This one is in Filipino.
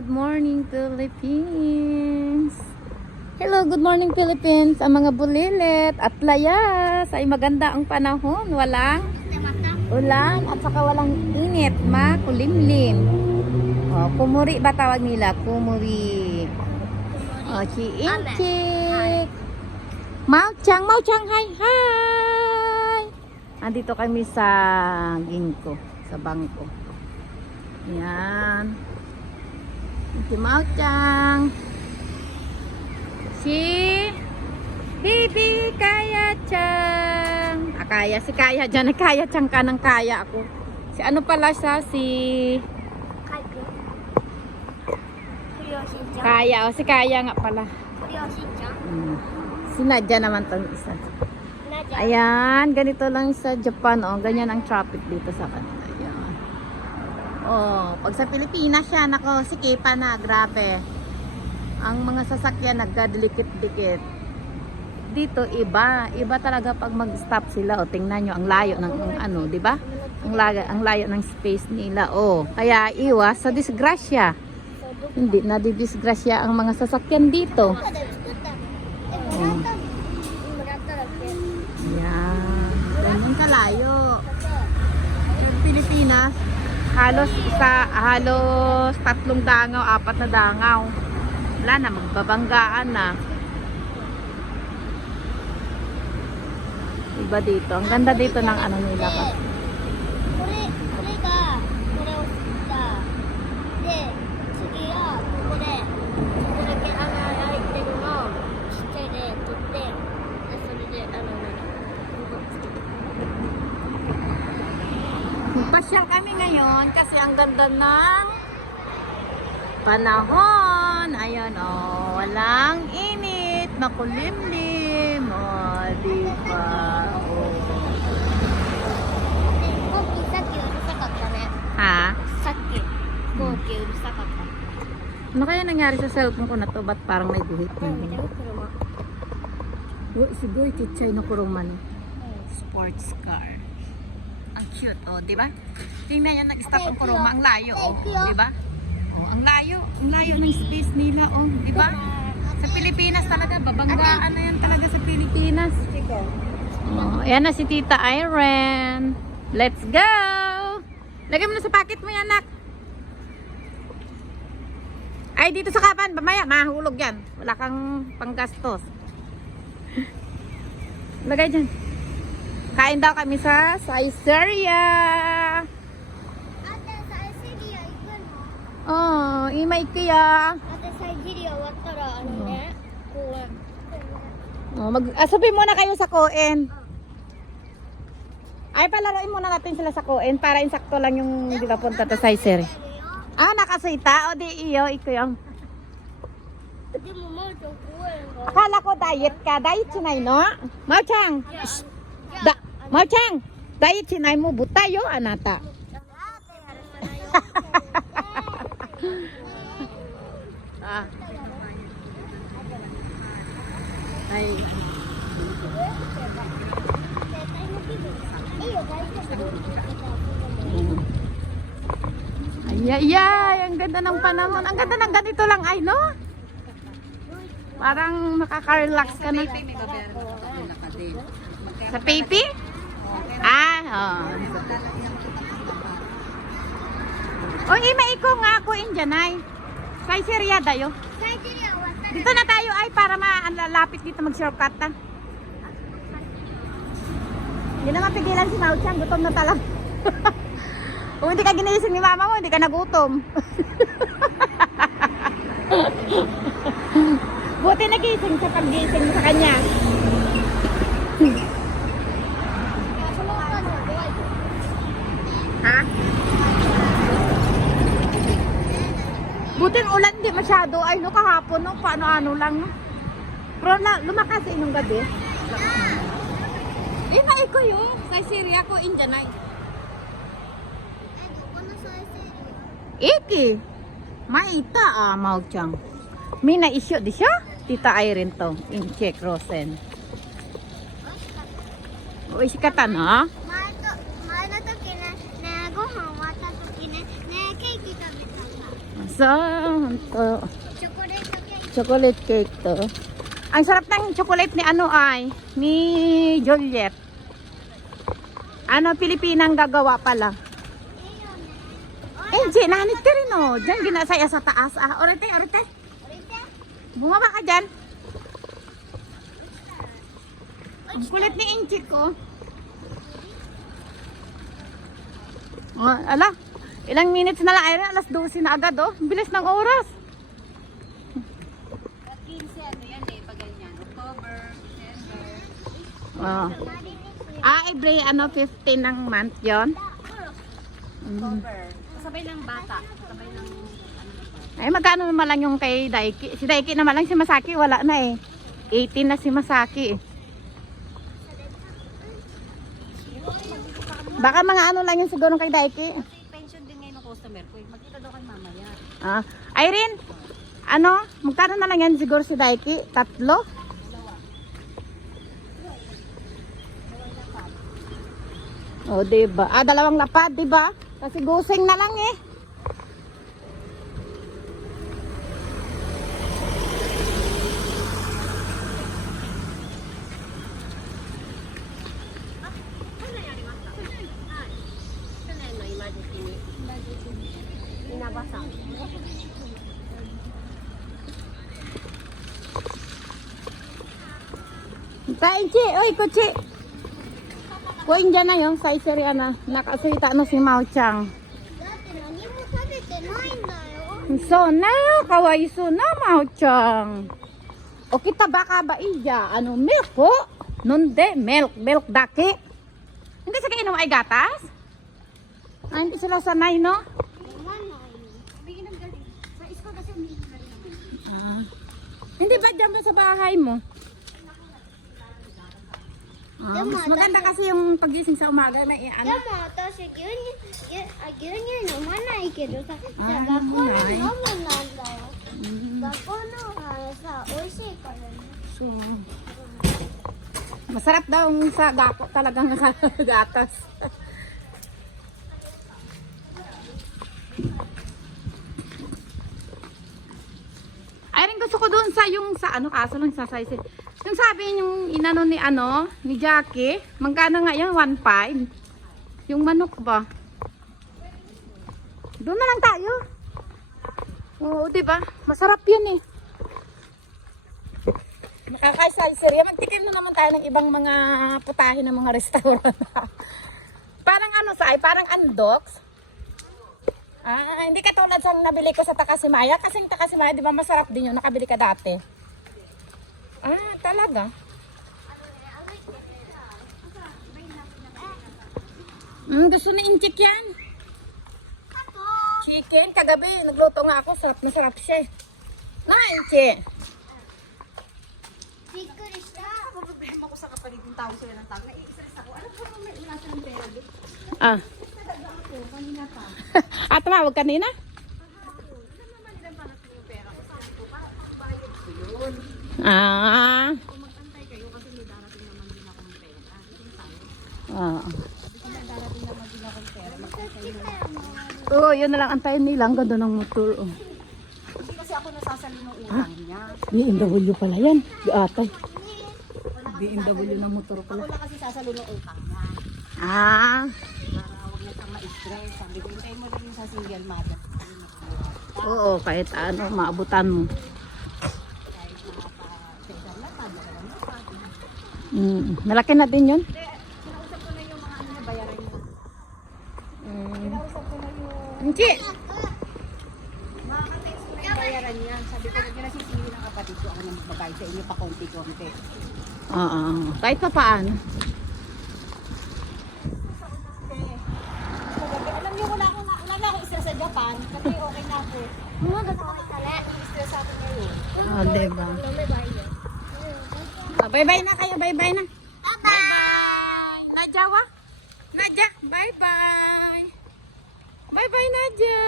Good morning, Philippines! Hello, good morning, Philippines! Ang mga bulilit at layas ay maganda ang panahon. Walang ulan at saka walang init. Makulimlim. Oh, kumuri ba tawag nila? Kumuri. Oh, chiinchik. Mauchang, Mauchang, hi, hi! Andito kami sa Ginkgo, sa bangko. Yan. Si Mauchang. Si Bibi Kaya-chan. Kaya, si Kaya dyan. Kaya-chan ka ng Kaya ako. Si ano pala siya? Si Kaya. O, si Kaya nga pala. Si Nadia naman tong isa. Ayan, ganito lang sa Japan. O, ganyan ang traffic dito sa kanila. Ayan. Oh, pag sa Pilipinas siya, nako, sikipa na, grabe. Ang mga sasakyan nagkadikit-dikit. Dito iba talaga pag mag-stop sila. O, tingnan nyo ang layo ng ano, 'di ba? Ang layo ng space nila. Oh, kaya iwas sa disgrasya. Hindi na disgrasya ang mga sasakyan dito. Oh. Yan. Ganyan kalayo. Sa Pilipinas, halos 3 dangaw, 4 na dangaw. Wala na, magbabanggaan na. Iba dito. Ang ganda dito ng ano nila kasi. Pasyal kami ngayon kasi ang ganda ng panahon. Ayan, oh, walang init, makulimlim. Oh, diba? Oh. Ha? Ano kaya nangyari sa cellphone ko na to? Ba't parang may guhit na? Siguro chichay na kuruman. Sports car. Ang cute, oh, di ba? Tingnan yan, nag-stop ang kuruma. Ang layo, oh, di ba? Oh, ang layo ng space nila, oh, di ba? Sa Pilipinas talaga, babanggaan na yan talaga sa Pilipinas. Oh, ayan na si Tita Irene. Let's go! Lagay mo na sa packet mo yan, nak. Ay, dito sa kapan, mamaya, mahulog yan. Wala kang panggastos. Lagay dyan. Kain daw kami sa Saizeriya. Ate, Saizeriya行くの? Oh, imay kaya. Ate, Saizeriya 終わったらね、公園. Oh, sabi muna kayo sa Koen. Ay, palaroin muna natin sila sa Koen para insakto lang yung di ba punta to Saizeriya. Ah, nakasita. O di iyo, iko yung. Di mo Mauchang公園が. Akala ko diet ka. Diet sinay, no? Mauchang. Mauchang, diet sinay mo butayo, anata. Ah. Ay. Ay, ang ganda ng panahon. Ang ganda ng ganito lang ay, no? Parang makaka-relax ka na. Sa Pipi? Ah, oh. O, imaiko nga ako Indianay. Saizeriya dayo. Saizeriya 終わったら. Dito na tayo ay para malalapit dito mag-shortcut ta. Hindi na mapigilan si Mauchang, gutom na talaga. Kung hindi ka ginising ni mama mo, hindi ka nagutom. Buti nagising sa paggising sa kanya. Ha? Buti ulan hindi masyado. Ay no, kahapon no, paano-ano lang no. Pero lumakas inong gabi. Ina ko yun. Saizeriya ko, Indianay. Iki. Maita Mauchang. May na-issue di siya? Tita Irene to. In Czech Rosen. Oishikata na? 前の時ね、ご飯終わった時ね、ケーキ食べたんだ。Santo. Chocolate cake. Chocolate cake to. Ang sarap ng chocolate ni ano ay, ni Juliet. Ano, Pilipinang gagawa pala. Eh, Jen, nahanit ka rin oh. Diyan, ginasaya sa taas. Ah, orite. Bumaba ka dyan. Ang kulit ni Inchi ko. Oh, ala, ilang minutes na lang. Ay, alas 12 na agad oh. Bilis ng oras. 15 ano yan eh, pag ganyan. October, December. Oh. Every 15 ng month yon. October. Kasabay ng bata. Kasabay ng Ay, magkano naman lang yung kay Daiki? Si Daiki naman lang, si Masaki wala na eh. 18 na si Masaki. Baka mga ano lang yung siguro kay Daiki. pension din ngayon ng customer ko. Magkita daw kayo mamaya. Ah, Irene, ano? Magkano na lang yan siguro si Daiki? 3? Oh, diba? 2 lapad, diba? Kasi gusing na lang eh. Kainchi, oy, kuchi. Kuin dyan na yung sa isirya na. Nakasuita no si Mao Chang. だって何も食べてないんだよ。 So na, kawaiso na Mao Chang. O kita baka ba iya? Ano, milk po? Nunde, milk daki. Hindi sa kainom ay gatas? Ah, hindi sila sanay, no? Ah. Hindi ba dyan ba sa bahay mo? Ah, mas maganda kasi yung pagising sa umaga na で ano. も私牛乳飲まないけどさ、あー学校で飲飲むなんだよ。 Mm. 学校のあれさ、美味しいからね。 So, masarap daw yung sa dako talagang gatas. Ay rin gusto ko doon sa yung sa ano kaso lang sa size. Yung sabi yung inano ni Jackie, magkano nga yun? 1.5. Yung manok ba? Doon na lang tayo. Oo, di ba? Masarap yun eh. Makakaisalsirya. Magtikim na naman tayo ng ibang mga putahe ng mga restaurant. Parang ano parang andoks. Ah, hindi katulad sa nabili ko sa Takasimaya. Kasi yung Takasimaya, di ba masarap din yun? Nakabili ka dati. Ah, talaga? Gusto ni Inchik yan. Chicken, kagabi. Nagluto nga ako. Sarap na sarap siya. Na, Inchik. びっくりした。 Problema ko sa kapatid yung tao sila ng tao. Naiistress ako. Alam ko may wala silang pera. Ah. Kanina pa. At tumawag kanina? Naman nilang parating yung pera ko. Sabi ko, bayad ko yun. Ah. Kung mag-antay kayo kasi may darating naman din akong pera. Yung tayo. Ah. Kasi may darating naman din akong pera. Mag-antay na. Oo, yun na lang antayin nila. Ang ganda ng motor. Oh. Hindi kasi ako nasasalo ng utang niya. BMW pala yan. Atay. BMW ng motor pala. Ako lang kasi sasalo ng utang niya. Ah. Para huwag na siyang ma-stress. Sabi ko, hintay mo rin yung sa single mother. Oo, kahit ano, maabutan mo. Kahit nakapa-pesa na pa, dalawang na pa. Malaki na din yun. Hindi, kinausap ko na yung mga ano na bayaran niya. Kinausap ko na yung Hindi. mga ka-text ko na yung bayaran niya. Sabi ko, huwag niya nasisili ng kapatid ko. Ako na magbabayad sa inyo pa konti-konti. Oo. Kahit pa paano. Alam niyo, wala akong stress sa Japan. Kasi okay na ako. Stress ako ngayon. Oh, diba? Bye-bye na kayo. Bye-bye na. Bye-bye. Nadja, wa? Nadja, bye-bye. Bye-bye, Nadja.